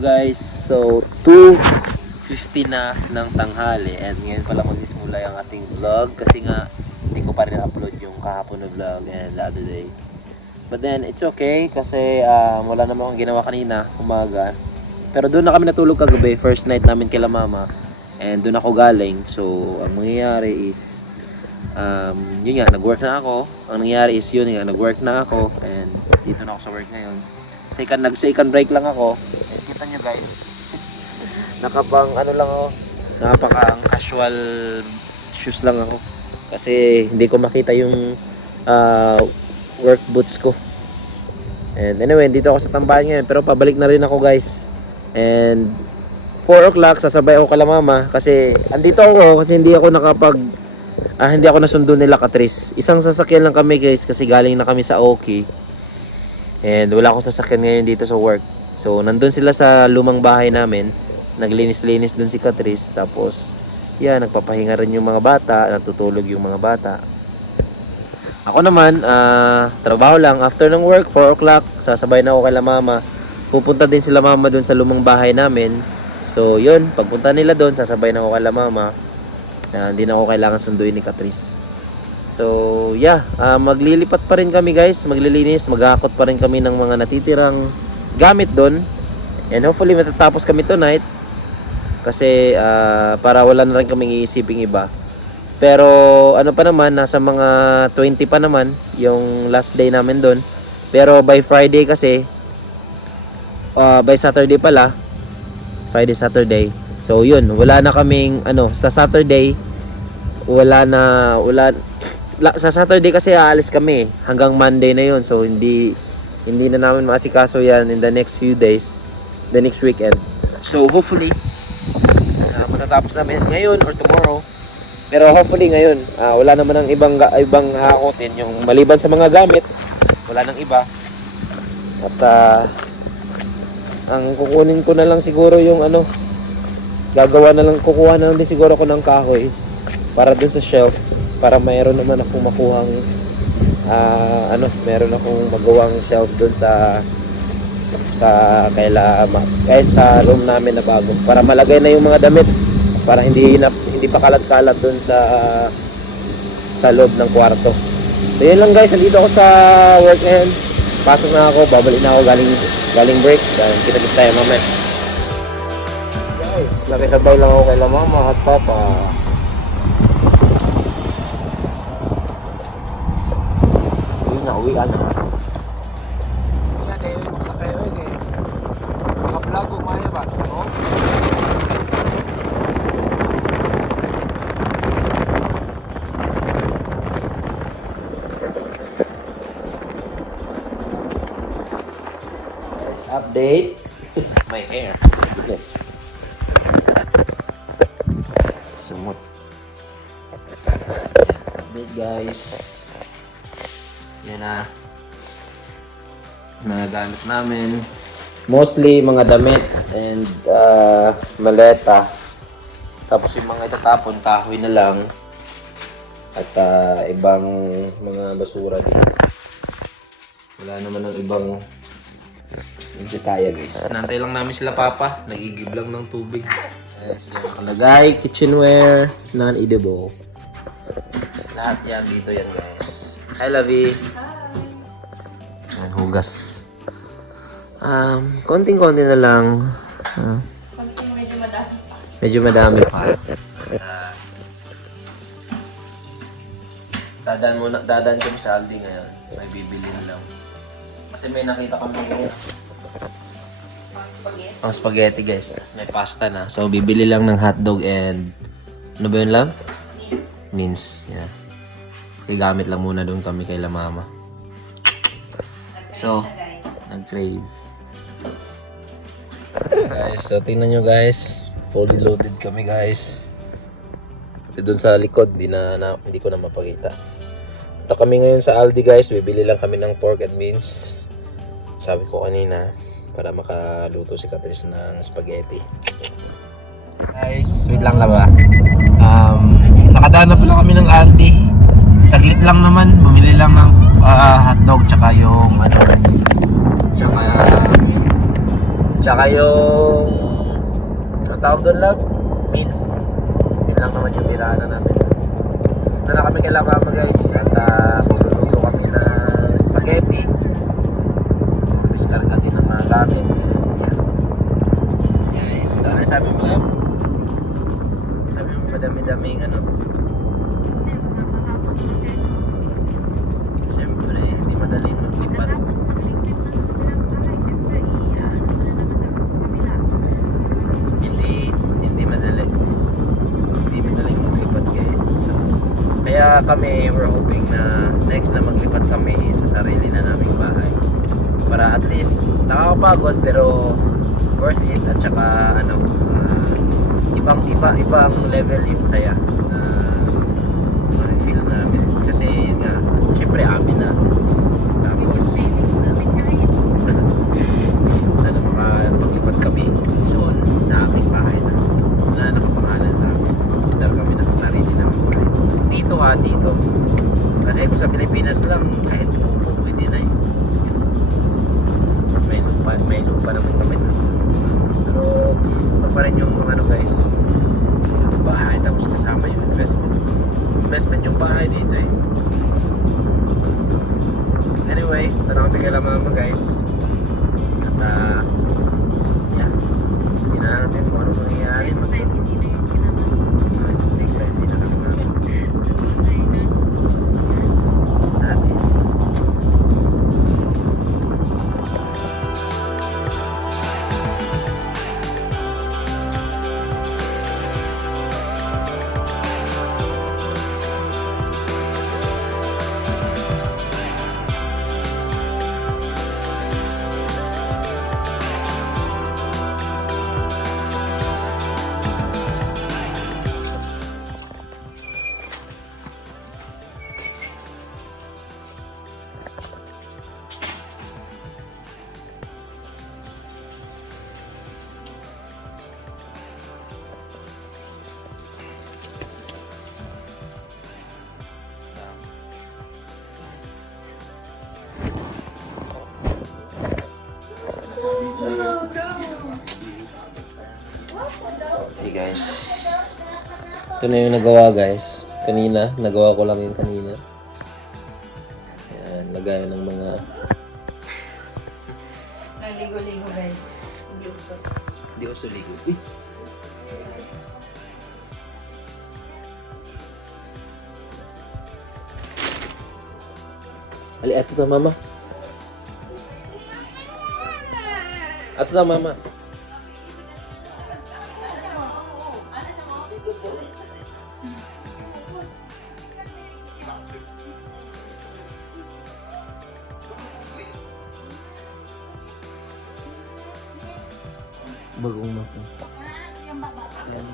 Guys, so 2:50 na ng tanghali and ngayon pala magsisimula yung ating vlog kasi nga hindi ko pa rin upload yung kahapon na vlog and the other day. But then it's okay kasi wala naman akong ginawa kanina umaga. Pero doon na kami natulog kagabi, first night namin kila mama and doon ako galing. So ang mangyayari is yun nga, nag-work na ako. Ang nangyayari is yun nga, nag-work na ako and dito na ako sa work ngayon. Nag-second break lang ako. And kita nyo guys, nakapang ano lang ako, nakapang casual shoes lang ako. Kasi hindi ko makita yung work boots ko. And anyway, dito ako sa tambahan ngayon. Pero pabalik na rin ako guys. And 4 o'clock, sasabay ako kala mama. Kasi andito ako kasi hindi ako hindi ako nasundo nila Katris. Isang sasakyan lang kami guys kasi galing na kami sa Oki. And wala akong sasakyan ngayon dito sa work. So nandun sila sa lumang bahay namin. Naglinis-linis dun si Katris. Tapos nagpapahinga rin yung mga bata. Natutulog yung mga bata. Ako naman, trabaho lang. After ng work, 4 o'clock, sasabay na ako kay mama. Pupunta din sila mama dun sa lumang bahay namin. So yun, pagpunta nila dun, sasabay na ako kay mama. Hindi na ako kailangan sunduin ni Katris. So maglilipat pa rin kami guys, maglilinis, maghahakot pa rin kami ng mga natitirang gamit doon. And hopefully matatapos kami tonight. Kasi para wala na rin kaming iisiping iba. Pero ano pa naman, nasa mga 20 pa naman yung last day namin doon. Pero by Friday kasi, by Saturday pala, Friday, Saturday. So yun, wala na kaming sa Saturday, sa Saturday kasi aalis kami hanggang Monday na yun. So hindi na namin maasikaso yan in the next few days, the next weekend. So hopefully matatapos namin ngayon or tomorrow. Pero hopefully ngayon, wala naman ang ibang hakotin, yung maliban sa mga gamit, wala nang iba. At ang kukunin ko na lang siguro yung kukuha na lang din siguro ko ng kahoy para dun sa shelf, para mayroon naman akong makuhang meron akong magawang shelf dun sa sa room namin na bago, para malagay na yung mga damit, para hindi pa kalat-kalat dun sa loob ng kwarto. So yun lang guys, nandito ako sa work ngayon. Pasok na ako, babalik na ako galing break. Kita-kita tayo mamaya. Guys, nakisabay lang ako kay mama at papa. Uwi na. Update my hair. Yes. Sumot. Update guys. Yan na. Mga gamit namin. Mostly mga damit and maleta. Tapos yung mga itatapon, kahoy na lang. At ibang mga basura dito. Wala naman ng ibang si Taya guys. Nantay lang namin sila papa. Nagigib lang ng tubig. Yes, yung nakalagay. Kitchenware. Non-edible. Lahat yan dito yan guys. Hi Lavi. Yan, hugas. Konting-konti na lang. Medyo madami pa. Dadaan kami sa Aldi ngayon. May bibili na lang. Kasi may nakita kami ngayon. Ang spaghetti guys. May pasta na. So bibili lang ng hotdog and ano ba yun lang? Mince. Yeah. Gamit lang muna doon kami kay la mama. So nag-crave. Guys, so tingnan nyo guys. Fully loaded kami guys. Kasi doon sa likod hindi ko na mapakita. Ito kami ngayon sa Aldi guys. Bibili lang kami ng pork and mince. Sabi ko kanina para makaluto si Katris ng spaghetti. Guys, wait lang ba? Nakadaan na pala kami ng Aldi. Saglit lang naman, bumili lang ng hotdog tsaka yung tsaka Tsaka yung ang tawag doon lang, means yun lang naman yung tirana namin. Ito na kami kay La Mama guys at magluluto kami ng spaghetti. Diskarga din ng mga gamit. Yan. Guys, ano sabi mo lang? Sabi mo madami-daming ano? Siyempre, hindi madaling maglipat. Hindi madali. Hindi madaling maglipat guys. So, kaya kami, we're hoping na next na maglipat kami sa sarili na naming bahay. Para at least nakakapagod pero worth it at saka ano, ibang level yung saya na feel namin. Kasi yun nga, syempre amin na. Tapos, sana maglipat kami soon sa aming bahay na nakapangalan sa amin. Meron kami ng sarili namin bahay. Dito. Kasi kung sa Pilipinas lang, kahit pupo, pwede na eh. May lupa naman kami doon. Pero, pag pa rin yung ano guys, bahay tapos kasama yung investment. Investment yung bahay dito eh. Anyway, tanong kami kay La Mama guys. At yeah, hindi na natin kung ano mangyayari. Next time hindi na kami natin. Hey guys, ito na yung nagawa guys. Kanina, nagawa ko lang yung kanina. Ayan, lagayan ng mga... Ligo-ligo guys. Hindi uso. Hindi uso ligo. Ali, ato na mama. Ato na mama. Bagong mata. Ayan.